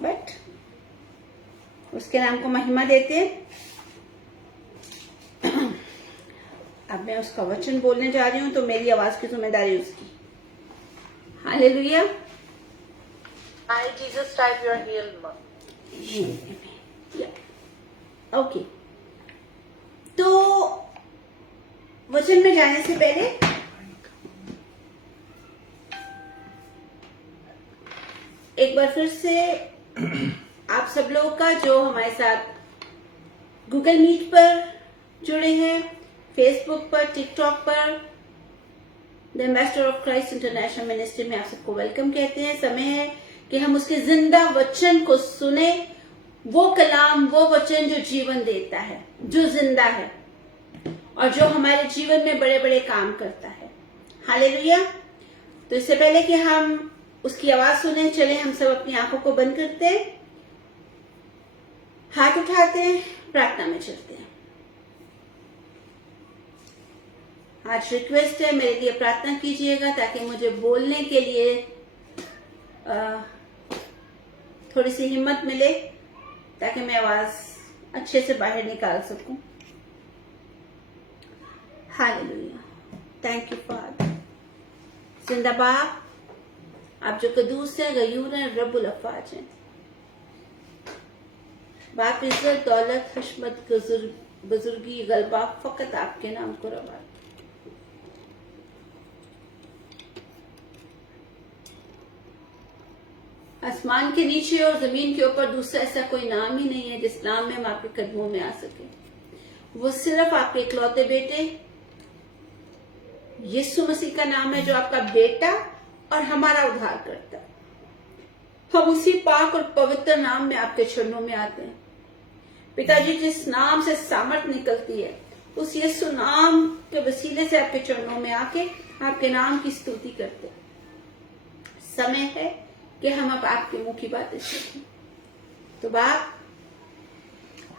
But उसके नाम को महिमा देते हैं। अब मैं उसका वचन बोलने जा रही हूं, तो मेरी आवाज की जिम्मेदारी उसकी। Hallelujah. Hi, Jesus, type your healed, ma. Okay, तो वचन में जाने से पहले एक बार फिर से आप सब लोगों का जो हमारे साथ गूगल मीट पर जुड़े हैं, फेसबुक पर, टिकटॉक पर, the ambassador of Christ international ministry में आप सबको वेलकम कहते हैं। समय है कि हम उसके जिंदा वचन को सुने, वो कलाम, वो वचन जो जीवन देता है, जो जिंदा है और जो हमारे जीवन में बड़े बड़े काम करता है। हालेलुया। तो इससे पहले कि हम उसकी आवाज सुने, चले हम सब अपनी आंखों को बंद करते हैं, हाथ उठाते हैं, प्रार्थना में चलते हैं। आज रिक्वेस्ट है, मेरे लिए प्रार्थना कीजिएगा ताकि मुझे बोलने के लिए थोड़ी सी हिम्मत मिले, ताकि मैं आवाज अच्छे से बाहर निकाल सकूं। हालेलुया। Thank you father. जिंदाबाद, आप जो कदूस है, गयूर है, रब्बुल अफ़ाज है। बाप इज्जत, दौलत, हशमत, बुजुर्गी, गलबा फकत आपके नाम को रवा। आसमान के नीचे और जमीन के ऊपर दूसरा ऐसा कोई नाम ही नहीं है जिस नाम में हम आपके कदमों में आ सके। वो सिर्फ आपके इकलौते बेटे यीशु मसीह का नाम है, जो आपका बेटा और हमारा उद्धार करता है। हम उसी पाक और पवित्र नाम में आपके चरणों में आते हैं। पिताजी, जिस नाम से सामर्थ निकलती है, उस यीशु नाम के वसीले से आपके चरणों में आके आपके नाम की स्तुति करते हैं। समय है कि हम अब आपके मुंह की बातें सीखें। तो बाप,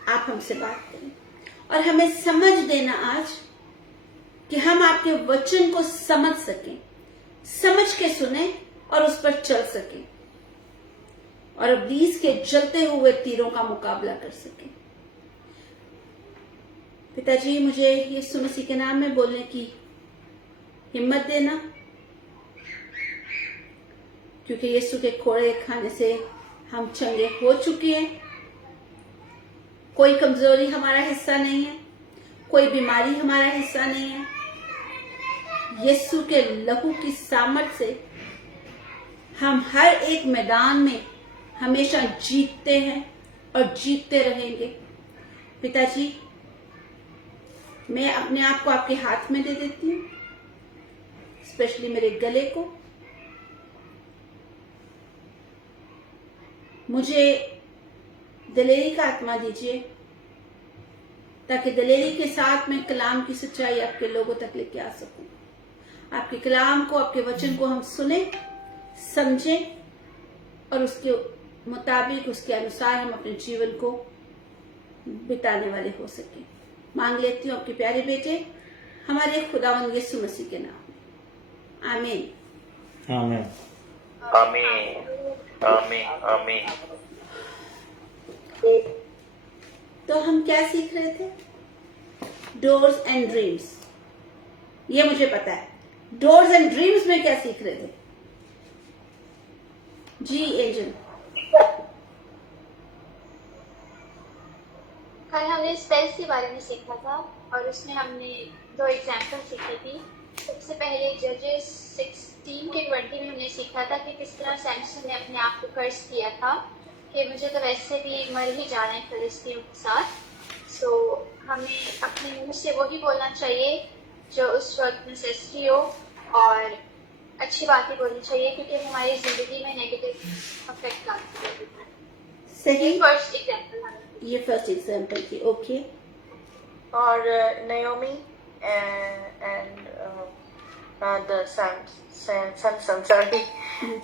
आप हमसे बात करें और हमें समझ देना आज कि हम आपके वचन को समझ सकें, समझ के सुने और उस पर चल सकें और इब्लीस के जलते हुए तीरों का मुकाबला कर सकें। पिताजी, मुझे यीशु मसीह के नाम में बोलने की हिम्मत देना, क्योंकि यीशु के खोड़े खाने से हम चंगे हो चुके हैं। कोई कमजोरी हमारा हिस्सा नहीं है, कोई बीमारी हमारा हिस्सा नहीं है। यीशु के लहू की सामर्थ से हम हर एक मैदान में हमेशा जीतते हैं और जीतते रहेंगे। पिताजी, मैं अपने आप को आपके हाथ में दे देती हूँ, स्पेशली मेरे गले को। मुझे दिलेरी का आत्मा दीजिए, ताकि दिलेरी के साथ मैं कलाम की सच्चाई आपके लोगों तक लेके आ सकूं। आपके कलाम को, आपके वचन को हम सुने, समझें और उसके मुताबिक, उसके अनुसार हम अपने जीवन को बिताने वाले हो सके। मांग लेती हूँ आपके प्यारे बेटे हमारे खुदावंद यीशु मसीह के नाम में, आमीन। आमीन। आमीन, आमीन, आमीन। तो हम क्या सीख रहे थे? Doors and dreams. ये मुझे पता है। डोर्स एंड ड्रीम्स में क्या सीख रहे थे? जी एंजल। कल हमने स्पेल्स के बारे में सीखा था और उसमें हमने 2 एग्जाम्पल सीखी थी। सबसे पहले जजेस 16 के 20 में हमने सीखा था कि किस तरह सैमसन ने अपने आप को कर्ज किया था कि मुझे तो वैसे भी मर ही जाना है फिलिस्तीनियों के साथ। सो हमें अपने मुंह से वही बोलना चाहिए जो उस वक्त नेसेसरी हो और अच्छी बातें बोलनी चाहिए, क्योंकि हमारी जिंदगी में नेगेटिव अफेक्ट डालती है। सही। फर्स्ट एग्जाम्पल ये फर्स्ट एग्जाम्पल की। ओके। और Naomi and the Samson, sorry,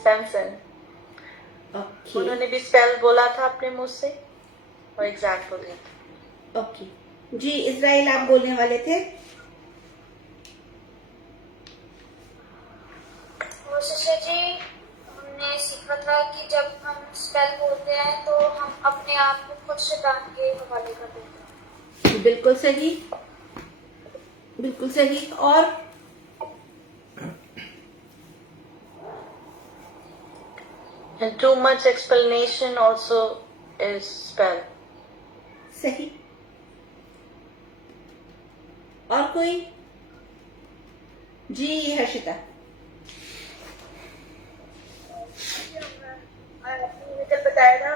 Samson, okay. उन्होंने भी स्पेल बोला था अपने मुंह से और एग्जाम्पल दिया था। ओके जी, इज़राइल आप बोलने वाले थे। जी, हमने सीखा था कि जब हम स्पेल बोलते हैं तो हम अपने आप को खुद शैतान के हवाले कर देते हैं। बिल्कुल सही, बिल्कुल सही। और And too much explanation also is spell. सही। और कोई? जी हर्षिता। आपने कल बताया था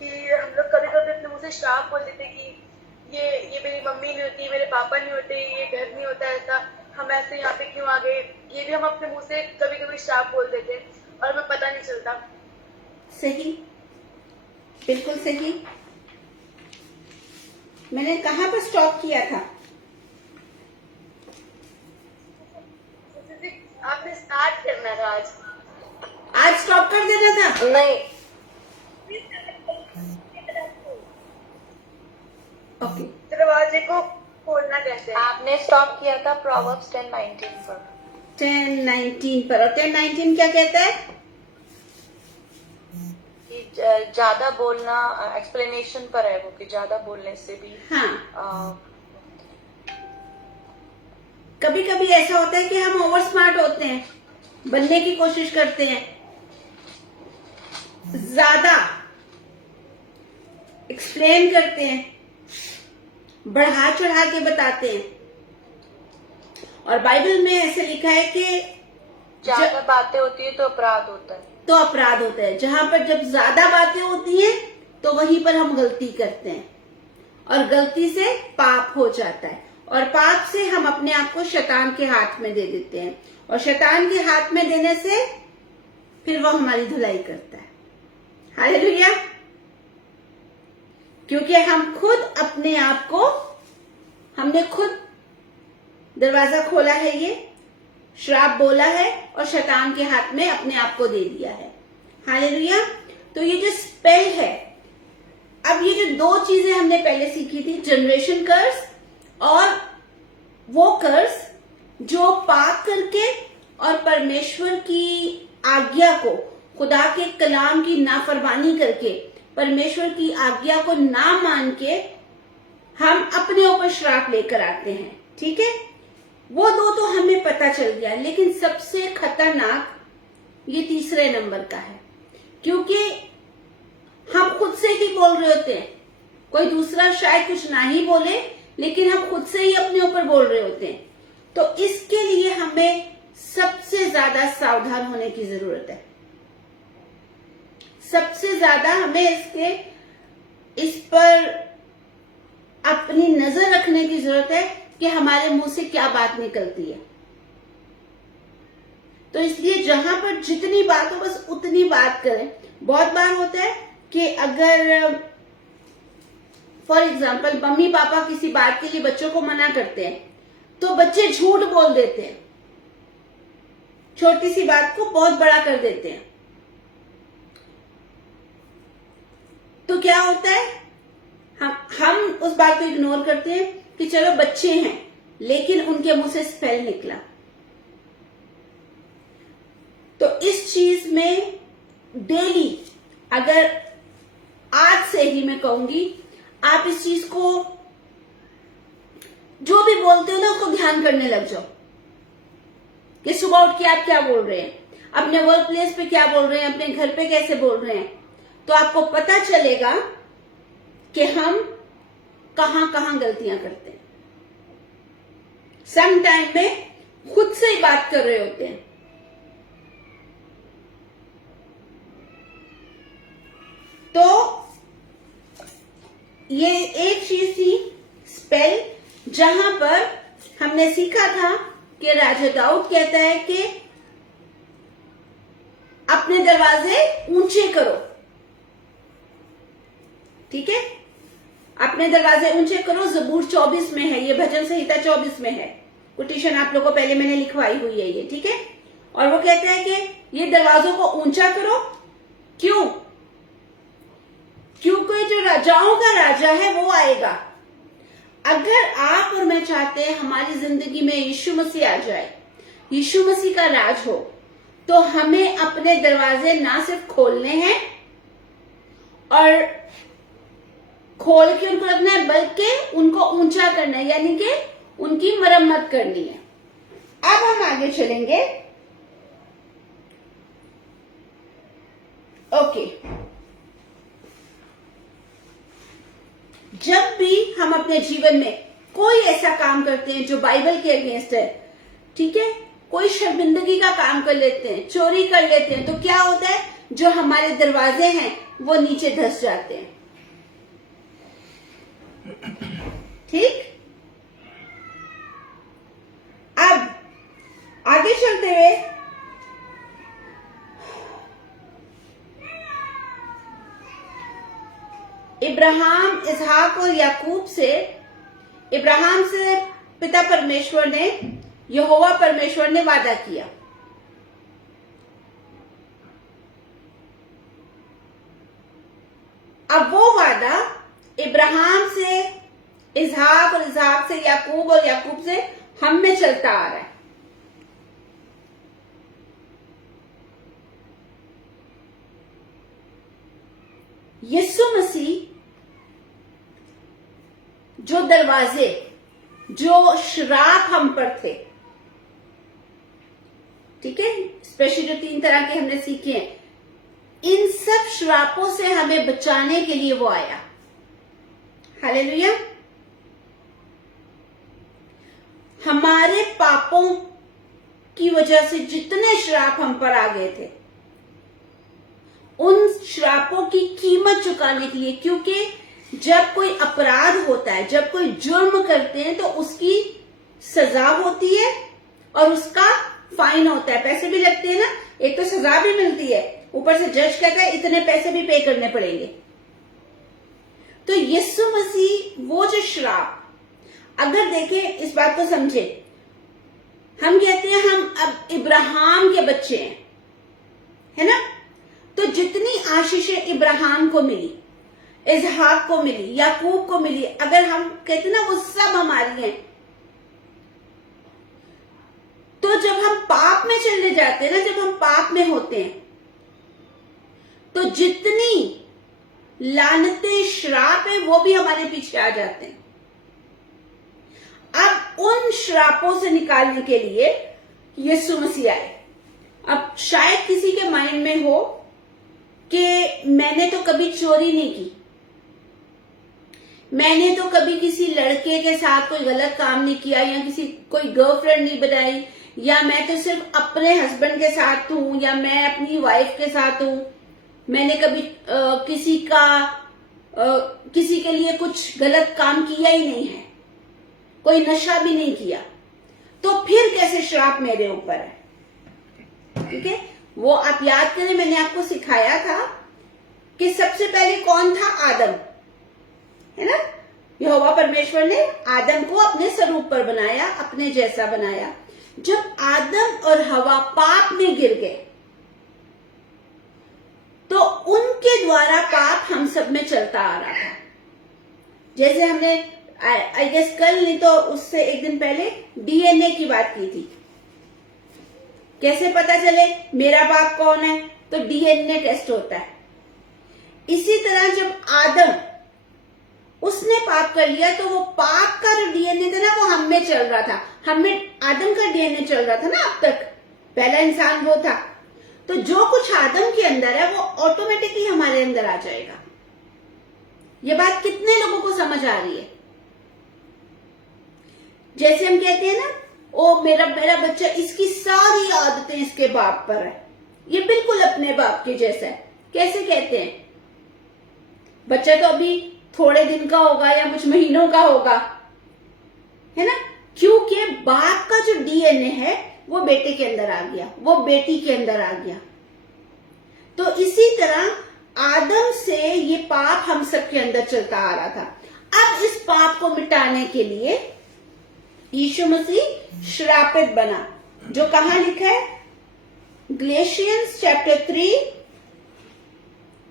कि हम लोग कभी कभी अपने मुंह से श्राप बोल देते कि ये मेरी मम्मी नहीं होती, मेरे पापा नहीं होते, ये घर नहीं होता, ऐसा हम ऐसे यहाँ पे क्यों आ गए, ये भी हम अपने मुंह से कभी कभी श्राप बोल देते और हमें पता नहीं चलता। सही, बिल्कुल सही। मैंने कहाँ पर स्टॉप किया था? आपने स्टार्ट करना था आज स्टॉप कर देना था। नहीं, ओके, दरवाजे को खोलना कैसे है? आपने स्टॉप किया था प्रोवर्ब्स 10:19 पर। 10:19 पर। और 10:19 क्या कहता है? कि ज्यादा बोलना एक्सप्लेनेशन पर है वो, कि ज्यादा बोलने से भी हाँ, कभी कभी ऐसा होता है कि हम ओवर स्मार्ट होते हैं, बनने की कोशिश करते हैं, ज्यादा एक्सप्लेन करते हैं, बढ़ा चढ़ा के बताते हैं। और बाइबल में ऐसे लिखा है कि ज्यादा बातें होती है तो अपराध होता है। तो अपराध होता है। जहां पर जब ज्यादा बातें होती हैं तो वहीं पर हम गलती करते हैं, और गलती से पाप हो जाता है, और पाप से हम अपने आप को शैतान के हाथ में दे देते हैं, और शैतान के हाथ में देने से फिर वो हमारी धुलाई करता है। हालेलुया। क्योंकि हम खुद अपने आप को, हमने खुद दरवाजा खोला है, ये श्राप बोला है और शैतान के हाथ में अपने आप को दे दिया है। हालेलुया। तो ये जो स्पेल है, अब ये जो दो चीजें हमने पहले सीखी थी, जनरेशन कर्स और वो कर्स जो पाप करके और परमेश्वर की आज्ञा को, खुदा के कलाम की नाफरमानी करके, परमेश्वर की आज्ञा को ना मान के हम अपने ऊपर श्राप लेकर आते हैं। ठीक है, वो दो तो हमें पता चल गया, लेकिन सबसे खतरनाक ये तीसरे नंबर का है, क्योंकि हम खुद से ही बोल रहे होते हैं। कोई दूसरा शायद कुछ ना ही बोले, लेकिन हम खुद से ही अपने ऊपर बोल रहे होते हैं। तो इसके लिए हमें सबसे ज्यादा सावधान होने की जरूरत है। सबसे ज्यादा हमें इस पर अपनी नजर रखने की जरूरत है कि हमारे मुंह से क्या बात निकलती है। तो इसलिए जहां पर जितनी बात हो बस उतनी बात करें। बहुत बार होता है कि अगर फॉर एग्जाम्पल मम्मी पापा किसी बात के लिए बच्चों को मना करते हैं तो बच्चे झूठ बोल देते हैं, छोटी सी बात को बहुत बड़ा कर देते हैं। तो क्या होता है, हम उस बात को इग्नोर करते हैं कि चलो बच्चे हैं, लेकिन उनके मुंह से स्पेल निकला। तो इस चीज में डेली, अगर आज से ही मैं कहूंगी, आप इस चीज को जो भी बोलते हो ना उसको ध्यान करने लग जाओ कि सुबह उठ के आप क्या बोल रहे हैं, अपने वर्क प्लेस पे क्या बोल रहे हैं, अपने घर पे कैसे बोल रहे हैं। तो आपको पता चलेगा कि हम कहां कहां गलतियां करते हैं। सम टाइम में खुद से ही बात कर रहे होते हैं। तो ये एक चीज थी स्पेल, जहां पर हमने सीखा था कि राजा दाऊद कहता है कि अपने दरवाजे ऊंचे करो। ठीक है, अपने दरवाजे ऊंचे करो, ज़बूर 24 में है, ये भजन संहिता 24 में है। कोटेशन आप लोगों को पहले मैंने लिखवाई हुई है ये। ठीक है, और वो कहता है कि ये दरवाजों को ऊंचा करो। क्यों? क्योंकि जो राजाओं का राजा है वो आएगा। अगर आप और मैं चाहते हैं हमारी जिंदगी में यीशु मसीह आ जाए, यीशु मसीह का राज हो, तो हमें अपने दरवाजे ना सिर्फ खोलने हैं और खोल के उनको रखना है, बल्कि उनको ऊंचा करना है, यानी कि उनकी मरम्मत करनी है। अब हम आगे चलेंगे। ओके, जब भी हम अपने जीवन में कोई ऐसा काम करते हैं जो बाइबल के अगेंस्ट है, ठीक है, कोई शर्मिंदगी का काम कर लेते हैं, चोरी कर लेते हैं, तो क्या होता है, जो हमारे दरवाजे हैं वो नीचे धंस जाते हैं। ठीक, अब आगे चलते हुए इब्राहिम, इसहाक और याकूब से, इब्राहिम से पिता परमेश्वर ने, यहोवा परमेश्वर ने वादा किया। अब वो वादा इब्राहिम से इसहाक और इसहाक से याकूब और याकूब से हम में चलता आ रहा है। यीशु मसीह जो दरवाजे, जो श्राप हम पर थे, ठीक है, स्पेशली जो 3 तरह के हमने सीखे हैं, इन सब श्रापों से हमें बचाने के लिए वो आया। हालेलुया। हमारे पापों की वजह से जितने श्राप हम पर आ गए थे, उन श्रापों की कीमत चुकाने के लिए, क्योंकि जब कोई अपराध होता है, जब कोई जुर्म करते हैं, तो उसकी सजा होती है और उसका फाइन होता है, पैसे भी लगते हैं ना, एक तो सजा भी मिलती है, ऊपर से जज कहता है इतने पैसे भी पे करने पड़ेंगे। तो यीशु मसीह वो जो श्राप, अगर देखें इस बात को समझे, हम कहते हैं हम अब इब्राहिम के बच्चे हैं, है ना, तो जितनी आशीषें इब्राहिम को मिली, इसहाक को मिली, याकूब को मिली, अगर हम कहते ना वो सब हमारी हैं, तो जब हम पाप में चले जाते हैं ना, जब हम पाप में होते हैं, तो जितनी लानते श्राप है वो भी हमारे पीछे आ जाते हैं। अब उन श्रापों से निकालने के लिए यीशु मसीह आए। अब शायद किसी के माइंड में हो कि मैंने तो कभी चोरी नहीं की, मैंने तो कभी किसी लड़के के साथ कोई गलत काम नहीं किया, या किसी कोई गर्लफ्रेंड नहीं बनाई, या मैं तो सिर्फ अपने हस्बैंड के साथ हूं, या मैं अपनी वाइफ के साथ हूं, मैंने कभी किसी के लिए कुछ गलत काम किया ही नहीं है, कोई नशा भी नहीं किया, तो फिर कैसे श्राप मेरे ऊपर है। ठीक है, वो आप याद करें, मैंने आपको सिखाया था कि सबसे पहले कौन था, आदम, है ना। यहोवा परमेश्वर ने आदम को अपने स्वरूप पर बनाया, अपने जैसा बनाया। जब आदम और हवा पाप में गिर गए, तो उनके द्वारा पाप हम सब में चलता आ रहा था। जैसे हमने आई गेस कल नहीं तो उससे एक दिन पहले डीएनए की बात की थी, कैसे पता चले मेरा बाप कौन है, तो डीएनए टेस्ट होता है। इसी तरह जब आदम, उसने पाप कर लिया, तो वो पाप का जो डीएनए था ना, वो हम में चल रहा था, हम में आदम का डीएनए चल रहा था ना, अब तक पहला इंसान वो था। तो जो कुछ आदम के अंदर है वो ऑटोमेटिकली हमारे अंदर आ जाएगा। ये बात कितने लोगों को समझ आ रही है। जैसे हम कहते हैं ना, ओ मेरा बच्चा, इसकी सारी आदतें इसके बाप पर है, ये बिल्कुल अपने बाप के जैसा है। कैसे कहते हैं, बच्चा तो अभी थोड़े दिन का होगा या कुछ महीनों का होगा, है ना, क्योंकि बाप का जो डीएनए है वो बेटे के अंदर आ गया, वो बेटी के अंदर आ गया। तो इसी तरह आदम से ये पाप हम सबके अंदर चलता आ रहा था। अब इस पाप को मिटाने के लिए यीशु मसीह श्रापित बना, जो कहां लिखा है, गलेशियंस चैप्टर 3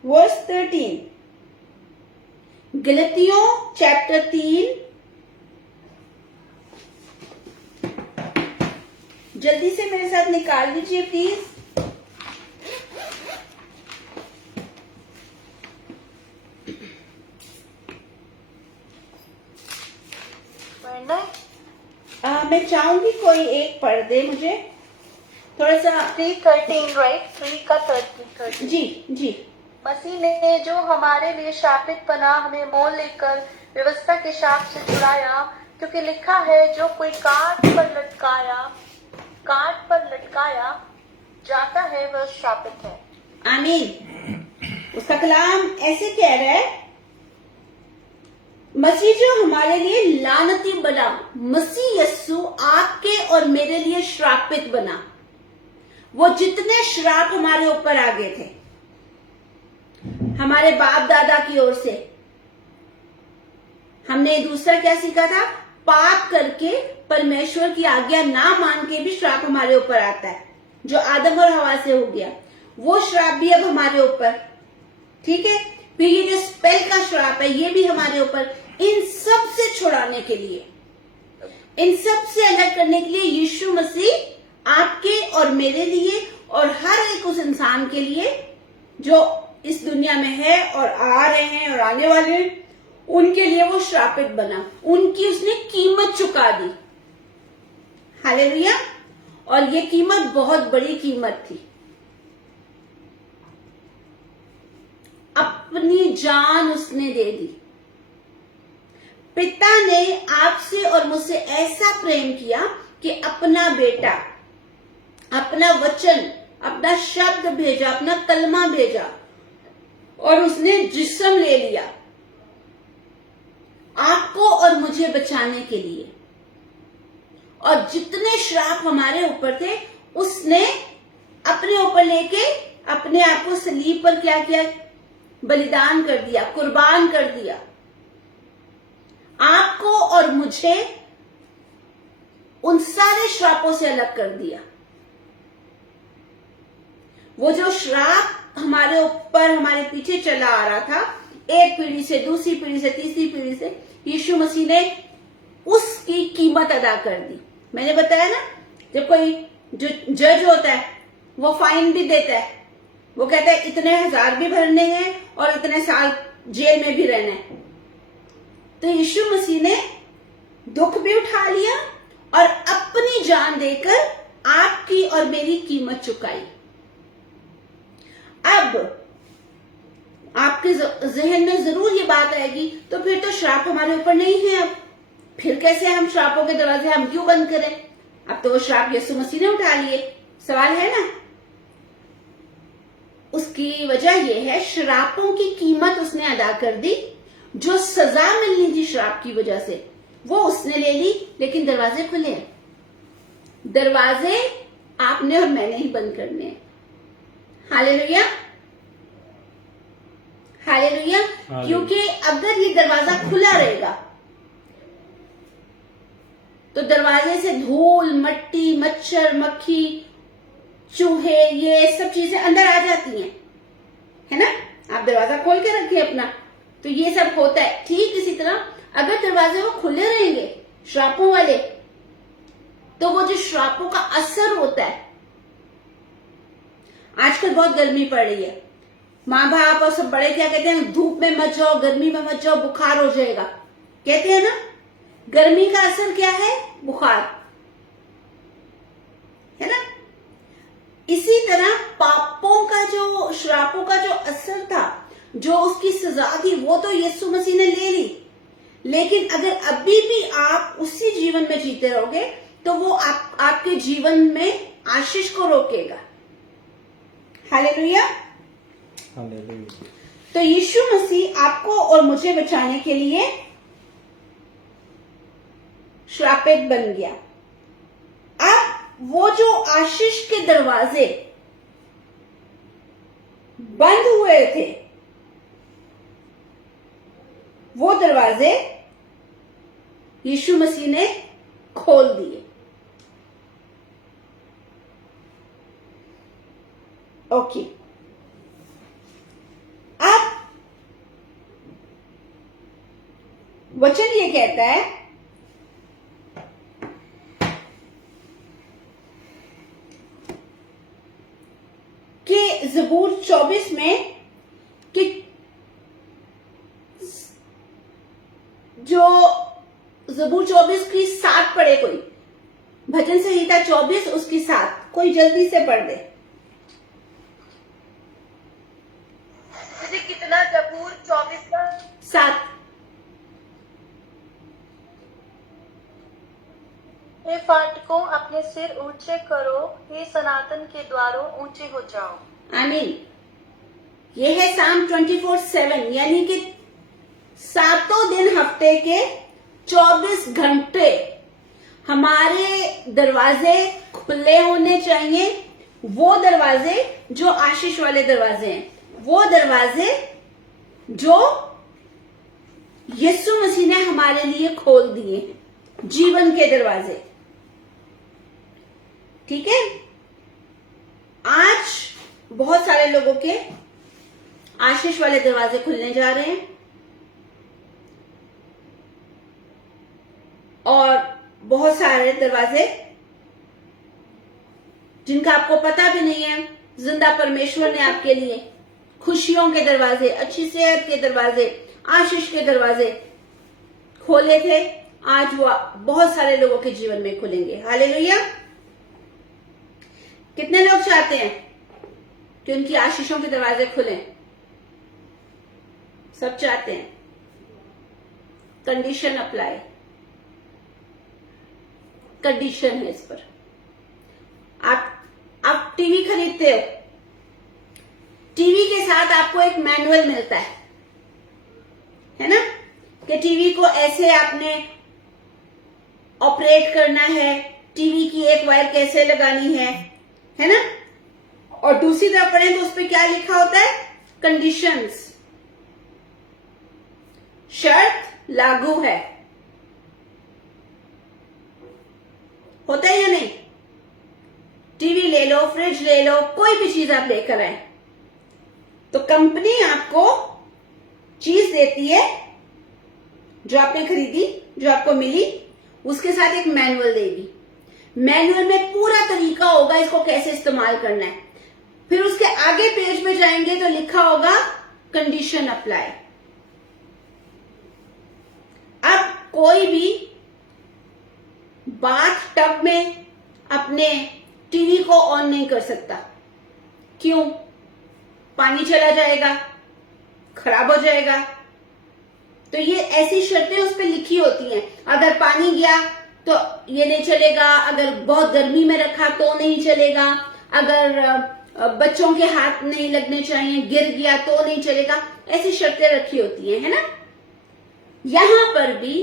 वर्स 13, गलतियों चैप्टर 3, जल्दी से मेरे साथ निकाल लीजिए प्लीज। मैं चाहूंगी कोई एक पढ़ दे मुझे, थोड़ा सा। 3:13 राइट, 3 का 13। जी जी। मसीह ने जो हमारे लिए शापित बना हमें मोल लेकर व्यवस्था के शाप से छुड़ाया, क्योंकि लिखा है जो कोई काट पर लटकाया जाता है वह शापित है। आमीन। उसका कलाम ऐसे कह रहा है, मसीह जो हमारे लिए लानती बना, मसीह यस्सु आपके और मेरे लिए श्रापित बना। वो जितने श्राप हमारे ऊपर आ गए थे हमारे बाप दादा की ओर से, हमने दूसरा क्या सीखा था, पाप करके परमेश्वर की आज्ञा ना मान के भी श्राप हमारे ऊपर आता है, जो आदम और हवा से हो गया, वो श्राप भी अब हमारे ऊपर, ठीक है। फिर ये जो स्पेल का श्राप है ये भी हमारे ऊपर। इन सब से छुड़ाने के लिए, इन सब से अलग करने के लिए यीशु मसीह आपके और मेरे लिए और हर एक उस इंसान के लिए जो इस दुनिया में है और आ रहे हैं और आने वाले हैं, उनके लिए वो श्रापित बना, उनकी उसने कीमत चुका दी। हालेलुया। और ये कीमत बहुत बड़ी कीमत थी, अपनी जान उसने दे दी। पिता ने आपसे और मुझसे ऐसा प्रेम किया कि अपना बेटा, अपना वचन, अपना शब्द भेजा, अपना कलमा भेजा और उसने जिस्म ले लिया आपको और मुझे बचाने के लिए। और जितने श्राप हमारे ऊपर थे उसने अपने ऊपर लेके अपने आप को सलीब पर क्या किया, बलिदान कर दिया, कुर्बान कर दिया। आपको और मुझे उन सारे श्रापों से अलग कर दिया। वो जो श्राप हमारे ऊपर, हमारे पीछे चला आ रहा था, एक पीढ़ी से दूसरी पीढ़ी से तीसरी पीढ़ी से, यीशु मसीह ने उसकी कीमत अदा कर दी। मैंने बताया ना, जब कोई जो जज होता है वो फाइन भी देता है, वो कहता है इतने हजार भी भरने हैं और इतने साल जेल में भी रहना है। तो यीशु मसीह ने दुख भी उठा लिया और अपनी जान देकर आपकी और मेरी कीमत चुकाई। अब आपके जहन में जरूर ये बात आएगी, तो फिर तो श्राप हमारे ऊपर नहीं है, अब फिर कैसे हम श्रापों के दरवाजे हम क्यों बंद करें? अब तो वो श्राप यीशु मसीह ने उठा लिए। सवाल है ना, उसकी वजह यह है श्रापों की कीमत उसने अदा कर दी। जो सजा मिलनी थी श्राप की वजह से वो उसने ले ली, लेकिन दरवाजे खुले हैं। दरवाजे आपने और मैंने ही बंद करने हैं। Hallelujah, hallelujah. क्योंकि अगर ये दरवाजा खुला रहेगा तो दरवाजे से धूल, मट्टी, मच्छर, मक्खी, चूहे, ये सब चीजें अंदर आ जाती हैं, है ना। आप दरवाजा खोल के रखिए अपना, तो ये सब होता है। ठीक इसी तरह अगर दरवाजे वो खुले रहेंगे श्रापों वाले, तो वो जो श्रापों का असर होता है, आजकल बहुत गर्मी पड़ रही है, माँ बाप और सब बड़े क्या कहते हैं, धूप में मत जाओ, गर्मी में मत जाओ, बुखार हो जाएगा, कहते हैं ना। गर्मी का असर क्या है? बुखार, है ना। इसी तरह पापों का जो, श्रापों का जो असर था, जो उसकी सजा थी, वो तो यीशु मसीह ने ले ली। लेकिन अगर अभी भी आप उसी जीवन में जीते रहोगे तो वो आपके जीवन में आशीष को रोकेगा। Hallelujah, hallelujah. तो यीशु मसीह आपको और मुझे बचाने के लिए श्रापित बन गया। अब वो जो आशीष के दरवाजे बंद हुए थे, वो दरवाजे यीशु मसीह ने खोल दिए। ओके, अब वचन ये कहता है कि ज़बूर 24 में कि जो ज़बूर 24 की 7 पढ़े कोई, भजन संहिता 24 उसकी 7, कोई जल्दी से पढ़ दे। दीदी कितना? जबूर 24 का 7। हे फाटकों अपने सिर ऊंचे करो, हे सनातन के द्वारों ऊंचे हो जाओ। आमीन। ये है साम 24/7, यानी कि 7 दिन हफ्ते के 24 घंटे हमारे दरवाजे खुले होने चाहिए। वो दरवाजे जो आशीष वाले दरवाजे हैं, वो दरवाजे जो यीशु मसीह ने हमारे लिए खोल दिए हैं, जीवन के दरवाजे। ठीक है। आज बहुत सारे लोगों के आशीष वाले दरवाजे खुलने जा रहे हैं और बहुत सारे दरवाजे जिनका आपको पता भी नहीं है, जिंदा परमेश्वर ने आपके लिए खुशियों के दरवाजे, अच्छी सेहत के दरवाजे, आशीष के दरवाजे खोले थे। आज वो बहुत सारे लोगों के जीवन में खुलेंगे। हालेलुया। कितने लोग चाहते हैं कि उनकी आशीषों के दरवाजे खुलें? सब चाहते हैं। कंडीशन अप्लाई, कंडीशन है इस पर। आप टीवी खरीदते हो, टीवी के साथ आपको एक मैनुअल मिलता है ना, कि टीवी को ऐसे आपने ऑपरेट करना है, टीवी की एक वायर कैसे लगानी है ना। और दूसरी तरफ पढ़ें तो उस पर क्या लिखा होता है? कंडीशंस, शर्त लागू है। होता है या नहीं? टीवी ले लो, फ्रिज ले लो, कोई भी चीज आप लेकर आए तो कंपनी आपको चीज देती है जो आपने खरीदी, जो आपको मिली, उसके साथ एक मैनुअल देगी। मैनुअल में पूरा तरीका होगा इसको कैसे इस्तेमाल करना है। फिर उसके आगे पेज में जाएंगे तो लिखा होगा कंडीशन अप्लाई। अब कोई भी बाथ टब में अपने टीवी को ऑन नहीं कर सकता। क्यों? पानी चला जाएगा, खराब हो जाएगा। तो ये ऐसी शर्तें उस पर लिखी होती हैं। अगर पानी गया तो ये नहीं चलेगा, अगर बहुत गर्मी में रखा तो नहीं चलेगा, अगर बच्चों के हाथ नहीं लगने चाहिए, गिर गया तो नहीं चलेगा। ऐसी शर्तें रखी होती हैं, है ना। यहां पर भी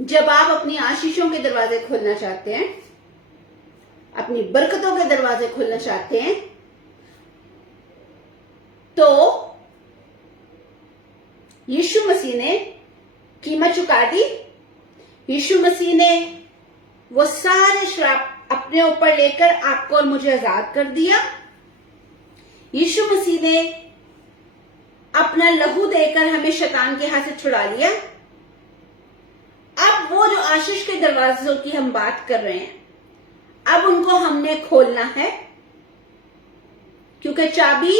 जब आप अपनी आशीषों के दरवाजे खोलना चाहते हैं, अपनी बरकतों के दरवाजे खोलना चाहते हैं, तो यीशु मसीह ने कीमत चुका दी। यीशु मसीह ने वो सारे श्राप अपने ऊपर लेकर आपको और मुझे आजाद कर दिया। यीशु मसीह ने अपना लहू देकर हमें शैतान के हाथ से छुड़ा लिया। अब वो जो आशीष के दरवाजों की हम बात कर रहे हैं, अब उनको हमने खोलना है, क्योंकि चाबी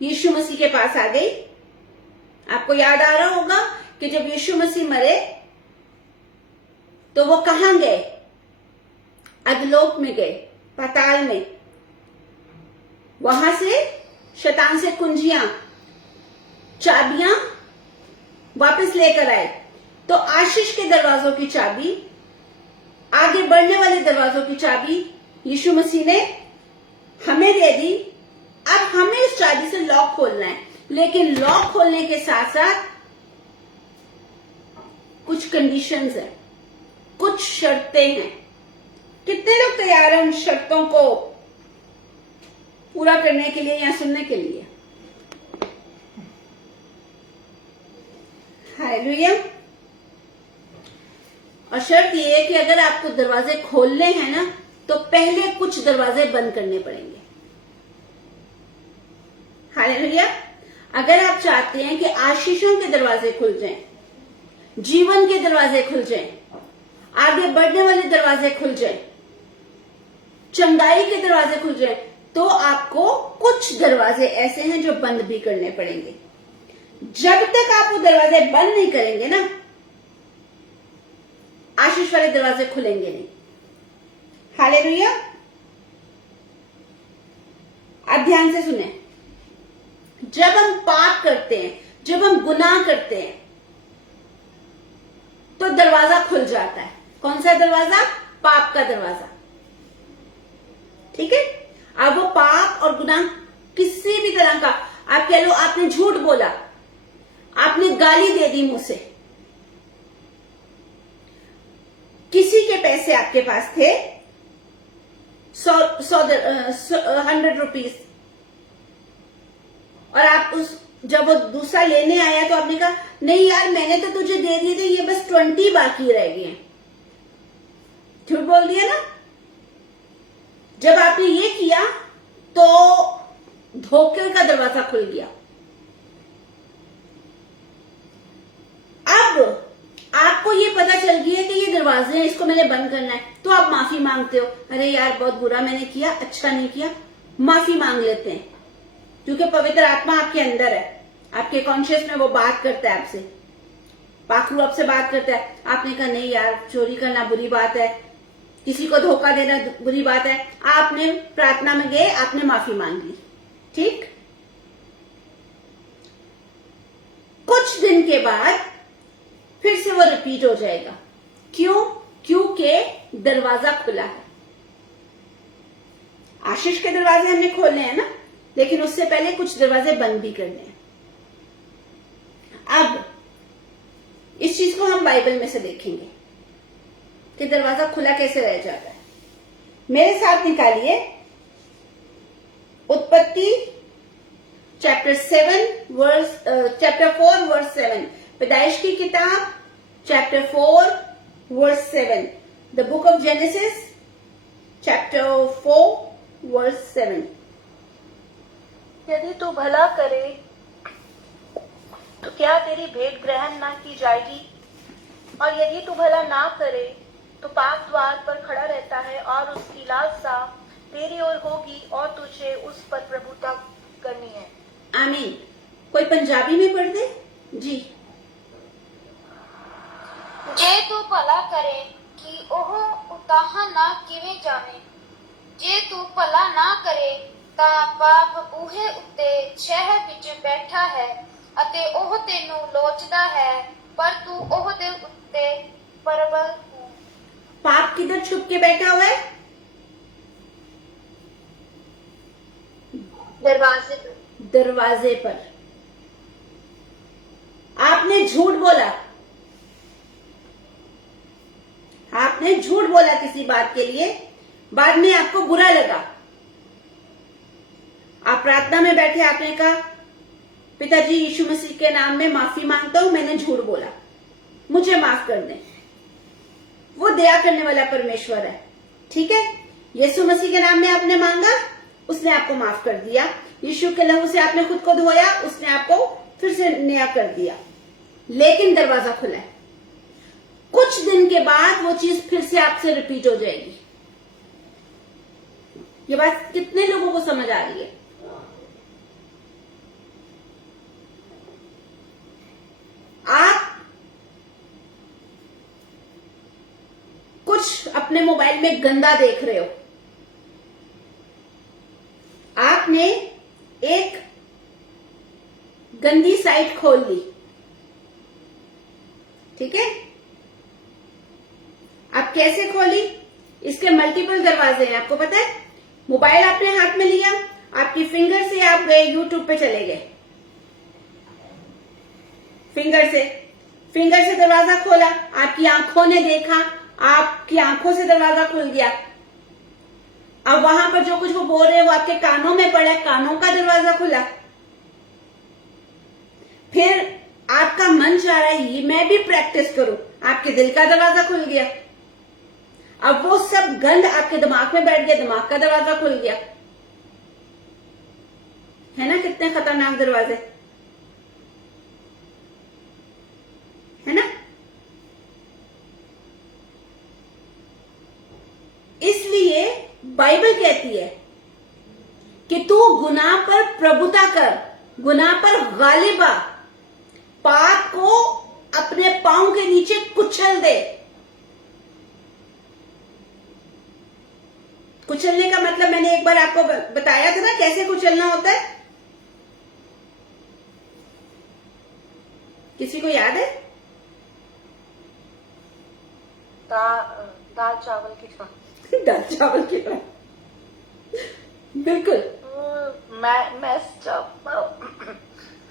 यीशु मसीह के पास आ गई। आपको याद आ रहा होगा कि जब यीशु मसीह मरे तो वो कहां गए? अधलोक में गए, पाताल में। वहां से शैतान से कुंजियां, चाबियां वापस लेकर आए। तो आशीष के दरवाजों की चाबी, आगे बढ़ने वाले दरवाजों की चाबी यीशु मसीह ने हमें दे दी। अब हमें इस चाबी से लॉक खोलना है, लेकिन लॉक खोलने के साथ साथ कुछ कंडीशंस हैं, कुछ शर्तें हैं। कितने लोग तैयार हैं उन शर्तों को पूरा करने के लिए या सुनने के लिए? हालेलुया। और शर्त ये है कि अगर आपको दरवाजे खोलने हैं ना, तो पहले कुछ दरवाजे बंद करने पड़ेंगे। हालेलुया। अगर आप चाहते हैं कि आशीषों के दरवाजे खुल जाएं, जीवन के दरवाजे खुल जाएं, आगे बढ़ने वाले दरवाजे खुल जाएं, चंगाई के दरवाजे खुल जाएं, तो आपको कुछ दरवाजे ऐसे हैं जो बंद भी करने पड़ेंगे। जब तक आप वो दरवाजे बंद नहीं करेंगे ना, आशीष वाले दरवाजे खुलेंगे नहीं। हालेलुया। अब ध्यान से सुने, जब हम पाप करते हैं, जब हम गुनाह करते हैं, तो दरवाजा खुल जाता है। कौन सा दरवाजा? पाप का दरवाजा। ठीक है। अब वो पाप और गुनाह किसी भी तरह का, आप कह लो आपने झूठ बोला, आपने गाली दे दी मुंह से, किसी के पैसे आपके पास थे 100 रुपीज, और आप जब वो दूसरा लेने आया तो आपने कहा नहीं यार मैंने तो तुझे दे दिए थे, ये बस 20 बाकी रह गए। झूठ बोल दिया ना। जब आपने ये किया तो धोखे का दरवाजा खुल गया। अब आपको ये पता चल गया कि ये दरवाजे हैं, इसको मैंने बंद करना है, तो आप माफी मांगते हो, अरे यार बहुत बुरा मैंने किया, अच्छा नहीं किया, माफी मांग लेते हैं, क्योंकि पवित्र आत्मा आपके अंदर है, आपके कॉन्शियस में वो बात करता है आपसे, पाखरू आपसे बात करता है। आपने कहा नहीं यार चोरी करना बुरी बात है, किसी को धोखा देना बुरी बात है, आपने प्रार्थना में गए, आपने माफी मांग ली। ठीक। कुछ दिन के बाद फिर से वो रिपीट हो जाएगा। क्यों? क्योंकि दरवाजा खुला है। आशीष के दरवाजे हमने खोलने हैं ना, लेकिन उससे पहले कुछ दरवाजे बंद भी करने हैं। अब इस चीज को हम बाइबल में से देखेंगे कि दरवाजा खुला कैसे रह जाता है। मेरे साथ निकालिए उत्पत्ति चैप्टर 4 वर्स 7, पैदाइश की किताब chapter 4 verse 7, the book of Genesis chapter 4 verse 7। यदि तू भला करे तो क्या तेरी भेंट ग्रहण ना की जाएगी, और यदि तू भला ना करे तो पाप द्वार पर खड़ा रहता है और उसकी लालसा तेरी ओर होगी और तुझे उस पर प्रभुता करनी है। आमीन। कोई पंजाबी में पढ़ दे जी। जे तू भला करे कि ओह उताहा ना किवें जावे, जे तू भला ना करे ਤਾਂ ਪਾਪ ਬੂਹੇ ਉੱਤੇ ਛਹਿ ਵਿੱਚ ਬੈਠਾ ਹੈ ਅਤੇ ਉਹ ਤੈਨੂੰ ਲੋਚਦਾ ਹੈ, ਪਰ ਤੂੰ ਉਹਦੇ ਉੱਤੇ ਪ੍ਰਬਲ ਹੈ। पाप किधर छुप के बैठा हुआ है? दरवाजे पर। दरवाजे पर। आपने झूठ बोला, आपने झूठ बोला किसी बात के लिए, बाद में आपको बुरा लगा, आप प्रार्थना में बैठे, आपने कहा पिताजी यीशु मसीह के नाम में माफी मांगता हूं, मैंने झूठ बोला, मुझे माफ कर दें। वो दया करने वाला परमेश्वर है। ठीक है। यीशु मसीह के नाम में आपने मांगा, उसने आपको माफ कर दिया। यीशु के लहू से आपने खुद को धोया, उसने आपको फिर से नया कर दिया, लेकिन दरवाजा खुला है। कुछ दिन के बाद वो चीज फिर से आपसे रिपीट हो जाएगी। ये बात कितने लोगों को समझ आ रही है? आप कुछ अपने मोबाइल में गंदा देख रहे हो, आपने एक गंदी साइट खोल ली। ठीक है। आप कैसे खोली? इसके मल्टीपल दरवाजे हैं, आपको पता है। मोबाइल आपने हाथ में लिया, आपकी फिंगर से आप गए यूट्यूब पे चले गए, फिंगर से दरवाजा खोला, आपकी आंखों ने देखा, आपकी आंखों से दरवाजा खुल गया। अब वहां पर जो कुछ वो बोल रहे हैं वो आपके कानों में पड़ा, कानों का दरवाजा खुला। फिर आपका मन चाह रहा है ये मैं भी प्रैक्टिस करूं, आपके दिल का दरवाजा खुल गया। अब वो सब गंद आपके दिमाग में बैठ गया, दिमाग का दरवाजा खुल गया। है ना कितने खतरनाक दरवाजे, है ना। इसलिए बाइबल कहती है कि तू गुनाह पर प्रभुता कर, गुनाह पर गालिब आ, पाप को अपने पांव के नीचे कुचल दे। कुचलने का मतलब मैंने एक बार आपको बताया था ना कैसे कुचलना होता है, किसी को याद है? दाल चावल की दाल चावल की तरह, बिल्कुल।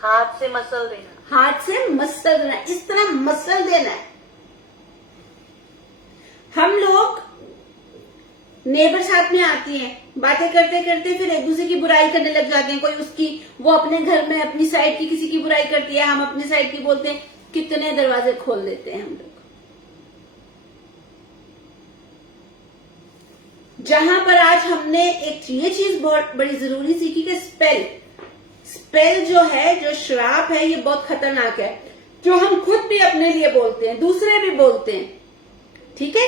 हाथ से मसल देना, हाथ से मसल देना, इस तरह मसल देना है। हम लोग नेबर साथ में आती हैं, बातें करते करते फिर एक दूसरे की बुराई करने लग जाते हैं। कोई उसकी, वो अपने घर में अपनी साइड की किसी की बुराई करती है, हम अपनी साइड की बोलते हैं। कितने दरवाजे खोल देते हैं हम लोग। जहां पर आज हमने एक ये चीज बहुत बड़ी जरूरी सीखी कि स्पेल जो है, जो श्राप है, ये बहुत खतरनाक है, जो हम खुद भी अपने लिए बोलते हैं, दूसरे भी बोलते हैं, ठीक है।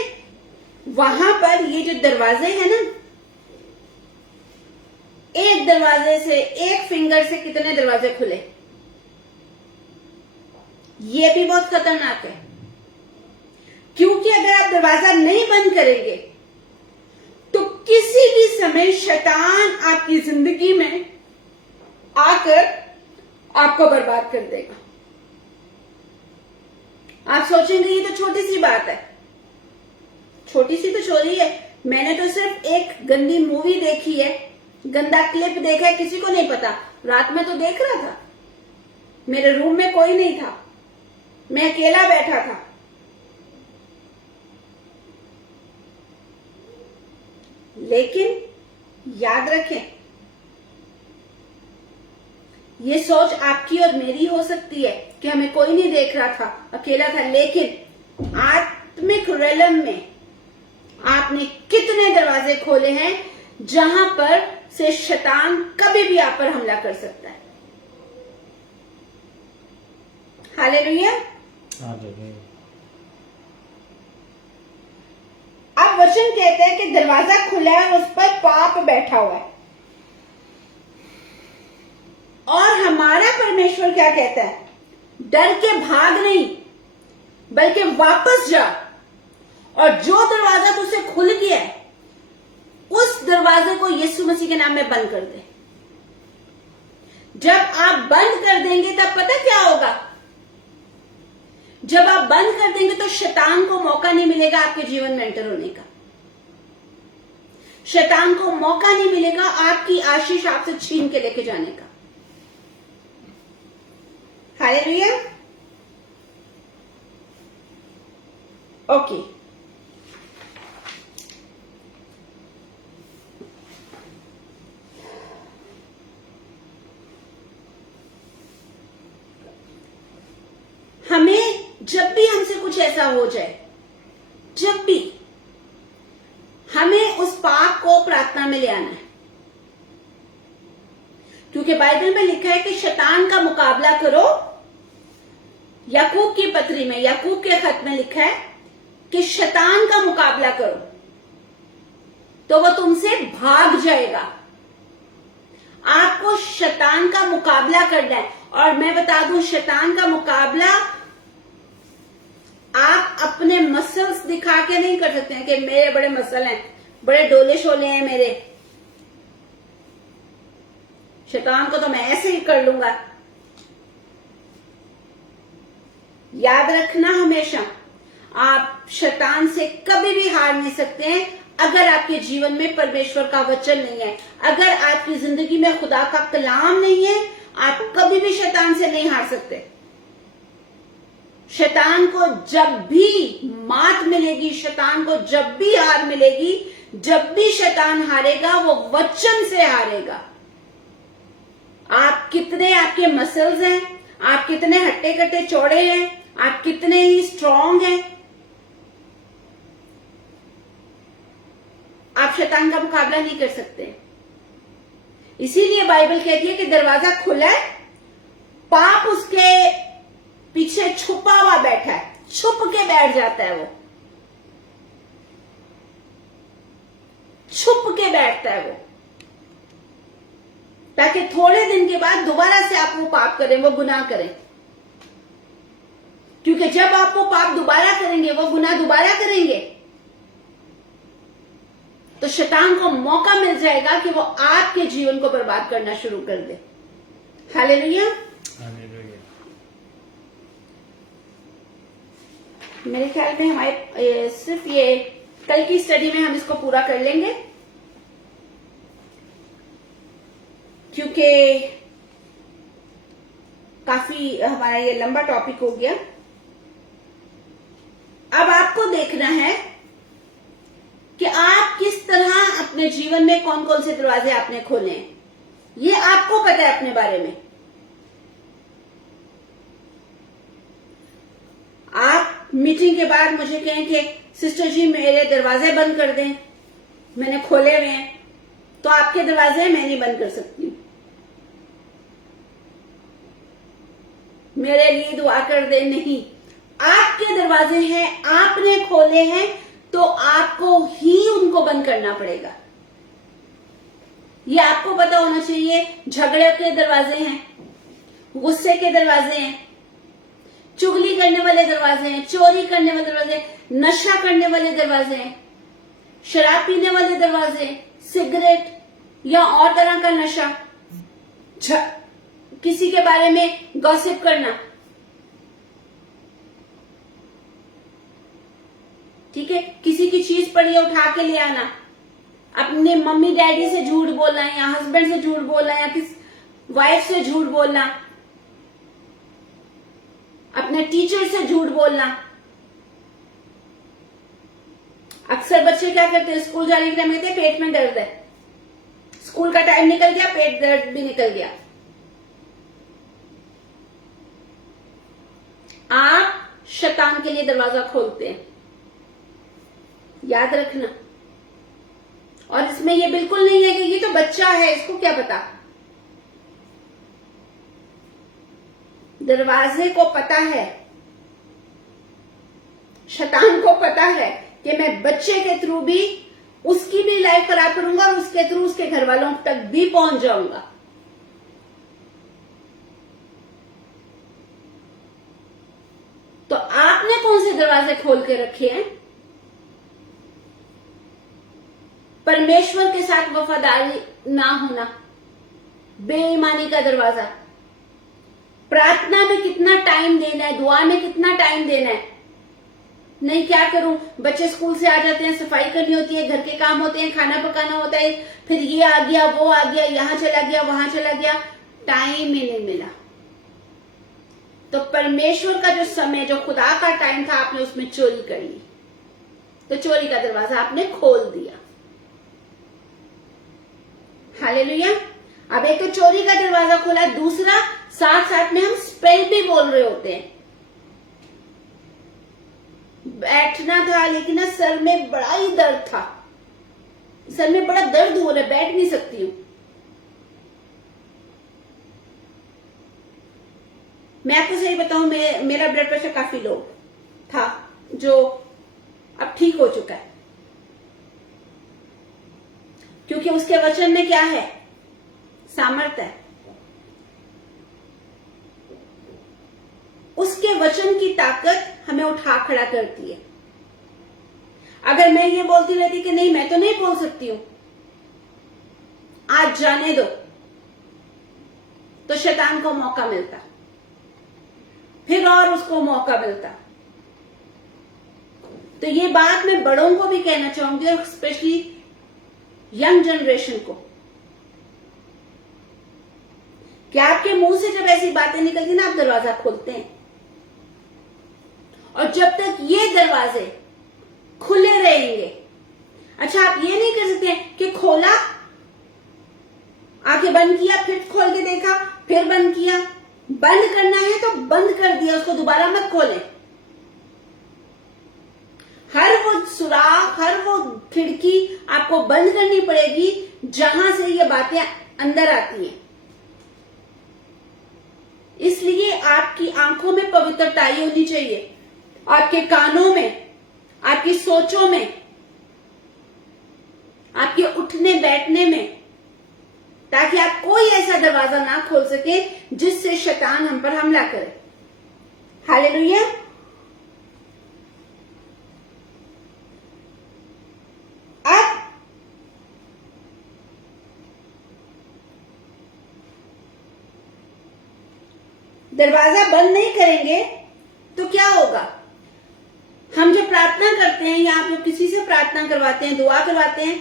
वहां पर ये जो दरवाजे हैं ना, एक दरवाजे से, एक फिंगर से कितने दरवाजे खुले, ये भी बहुत खतरनाक है। क्योंकि अगर आप दरवाजा नहीं बंद करेंगे तो किसी भी समय शैतान आपकी जिंदगी में आकर आपको बर्बाद कर देगा। आप सोचेंगे ये तो छोटी सी बात है, छोटी सी तो छोटी है, मैंने तो सिर्फ एक गंदी मूवी देखी है, गंदा क्लिप देखा है, किसी को नहीं पता। रात में तो देख रहा था, मेरे रूम में कोई नहीं था, मैं अकेला बैठा था। लेकिन याद रखें, ये सोच आपकी और मेरी हो सकती है कि हमें कोई नहीं देख रहा था, अकेला था, लेकिन आत्मिक रेलम में आपने कितने दरवाजे खोले हैं जहां पर से शैतान कभी भी आप पर हमला कर सकता है। हालेलुया। अब वचन कहते हैं कि दरवाजा खुला है, उस पर पाप बैठा हुआ है। और हमारा परमेश्वर क्या कहता है? डर के भाग नहीं, बल्कि वापस जा, और जो दरवाजा तुझसे खुल गया है उस दरवाजे को यीशु मसीह के नाम में बंद कर दे। जब आप बंद कर देंगे तब पता क्या होगा? जब आप बंद कर देंगे तो शैतान को मौका नहीं मिलेगा आपके जीवन में एंटर होने का। शैतान को मौका नहीं मिलेगा आपकी आशीष आपसे छीन के लेके जाने का। हालेलुया। ओके, हमें जब भी हमसे कुछ ऐसा हो जाए, जब भी हमें उस पाप को प्रार्थना में ले आना है, क्योंकि बाइबल में लिखा है कि शैतान का मुकाबला करो। याकूब की पत्री में, याकूब के खत में लिखा है कि शैतान का मुकाबला करो तो वह तुमसे भाग जाएगा। आपको शैतान का मुकाबला करना है। और मैं बता दूं, शैतान का मुकाबला आप अपने मसल्स दिखा के नहीं कर सकते हैं कि मेरे बड़े मसल हैं, बड़े डोले शोले हैं मेरे, शैतान को तो मैं ऐसे ही कर लूंगा। याद रखना हमेशा, आप शैतान से कभी भी हार नहीं सकते हैं अगर आपके जीवन में परमेश्वर का वचन नहीं है, अगर आपकी जिंदगी में खुदा का कलाम नहीं है, आप कभी भी शैतान से नहीं हार सकते। शैतान को जब भी मात मिलेगी, शैतान को जब भी हार मिलेगी, जब भी शैतान हारेगा वो वचन से हारेगा। आप कितने आपके मसल्स हैं, आप कितने हट्टे कट्टे चौड़े हैं, आप कितने ही स्ट्रांग हैं, आप शैतान का मुकाबला नहीं कर सकते। इसीलिए बाइबल कहती है कि दरवाजा खुला है, पाप उसके पीछे छुपा हुआ बैठा है, छुप के बैठ जाता है, वो छुप के बैठता है वो, ताकि थोड़े दिन के बाद दोबारा से आप वो पाप करें, वो गुनाह करें। क्योंकि जब आप वो पाप दोबारा करेंगे, वो गुनाह दोबारा करेंगे, तो शैतान को मौका मिल जाएगा कि वो आपके जीवन को बर्बाद करना शुरू कर दे। हालेलुया। मेरे ख्याल में हमारे सिर्फ ये कल की स्टडी में हम इसको पूरा कर लेंगे, क्योंकि काफी हमारा ये लंबा टॉपिक हो गया। अब आपको देखना है कि आप किस तरह अपने जीवन में कौन कौन से दरवाजे आपने खोले हैं, ये आपको पता है अपने बारे में। आप मीटिंग के बाद मुझे कहें कि सिस्टर जी मेरे दरवाजे बंद कर दें, मैंने खोले हुए हैं, तो आपके दरवाजे मैं नहीं बंद कर सकती। मेरे लिए दुआ कर दे, नहीं, आपके दरवाजे हैं, आपने खोले हैं, तो आपको ही उनको बंद करना पड़ेगा। ये आपको पता होना चाहिए। झगड़े के दरवाजे हैं, गुस्से के दरवाजे हैं, चुगली करने वाले दरवाजे हैं, चोरी करने वाले दरवाजे हैं, नशा करने वाले दरवाजे हैं, शराब पीने वाले दरवाजे हैं, सिगरेट या और तरह का नशा, किसी के बारे में गॉसिप करना, ठीक है, किसी की चीज पड़ी है उठा के ले आना, अपने मम्मी डैडी से झूठ बोलना या हस्बैंड से झूठ बोलना या किस वाइफ से झूठ बोलना, अपने टीचर से झूठ बोलना। अक्सर बच्चे क्या करते हैं, स्कूल जाने के टाइम कहते हैं पेट में दर्द है, स्कूल का टाइम निकल गया, पेट दर्द भी निकल गया। आप शैतान के लिए दरवाजा खोलते हैं, याद रखना। और इसमें ये बिल्कुल नहीं है कि ये तो बच्चा है, इसको क्या पता। दरवाजे को पता है, शैतान को पता है कि मैं बच्चे के थ्रू भी उसकी भी लाइफ खराब करूंगा और उसके थ्रू उसके घर वालों तक भी पहुंच जाऊंगा। तो आपने कौन से दरवाजे खोल के रखे हैं? परमेश्वर के साथ वफादारी ना होना, बेईमानी का दरवाजा, प्रार्थना में कितना टाइम देना है, दुआ में कितना टाइम देना है। नहीं, क्या करूं, बच्चे स्कूल से आ जाते हैं, सफाई करनी होती है, घर के काम होते हैं, खाना पकाना होता है, फिर ये आ गया, वो आ गया, यहां चला गया, वहां चला गया, टाइम ही नहीं मिला। तो परमेश्वर का जो समय, जो खुदा का टाइम था, आपने उसमें चोरी कर ली, तो चोरी का दरवाजा आपने खोल दिया। हालेलुया। अब एक तो चोरी का दरवाजा खोला, दूसरा साथ साथ में हम स्पेल भी बोल रहे होते हैं। बैठना था लेकिन ना सर में बड़ा ही दर्द था, सर में बड़ा दर्द हो रहा है, बैठ नहीं सकती हूं। मैं आपको सही बताऊं, मेरा ब्लड प्रेशर काफी लो था, जो अब ठीक हो चुका है, क्योंकि उसके वचन में क्या है, सामर्थ्य है। उसके वचन की ताकत हमें उठा खड़ा करती है। अगर मैं ये बोलती रहती कि नहीं मैं तो नहीं बोल सकती हूं, आज जाने दो, तो शैतान को मौका मिलता, फिर और उसको मौका मिलता। तो ये बात मैं बड़ों को भी कहना चाहूंगी, और स्पेशली यंग जनरेशन को, कि आपके मुंह से जब ऐसी बातें निकलती ना, आप दरवाजा खोलते हैं, और जब तक ये दरवाजे खुले रहेंगे, अच्छा आप ये नहीं कर सकते कि खोला, आके बंद किया, फिर खोल के देखा, फिर बंद किया। बंद करना है तो बंद कर दिया, उसको दोबारा मत खोलें। हर वो सुराख, हर वो खिड़की आपको बंद करनी पड़ेगी जहां से ये बातें अंदर आती हैं। इसलिए आपकी आंखों में पवित्रताई होनी चाहिए, आपके कानों में, आपकी सोचों में, आपके उठने बैठने में, ताकि आप कोई ऐसा दरवाजा ना खोल सके जिससे शैतान हम पर हमला करे। हालेलुया। अब दरवाजा बंद नहीं करेंगे तो क्या होगा? हम जो प्रार्थना करते हैं या आप जो किसी से प्रार्थना करवाते हैं, दुआ करवाते हैं,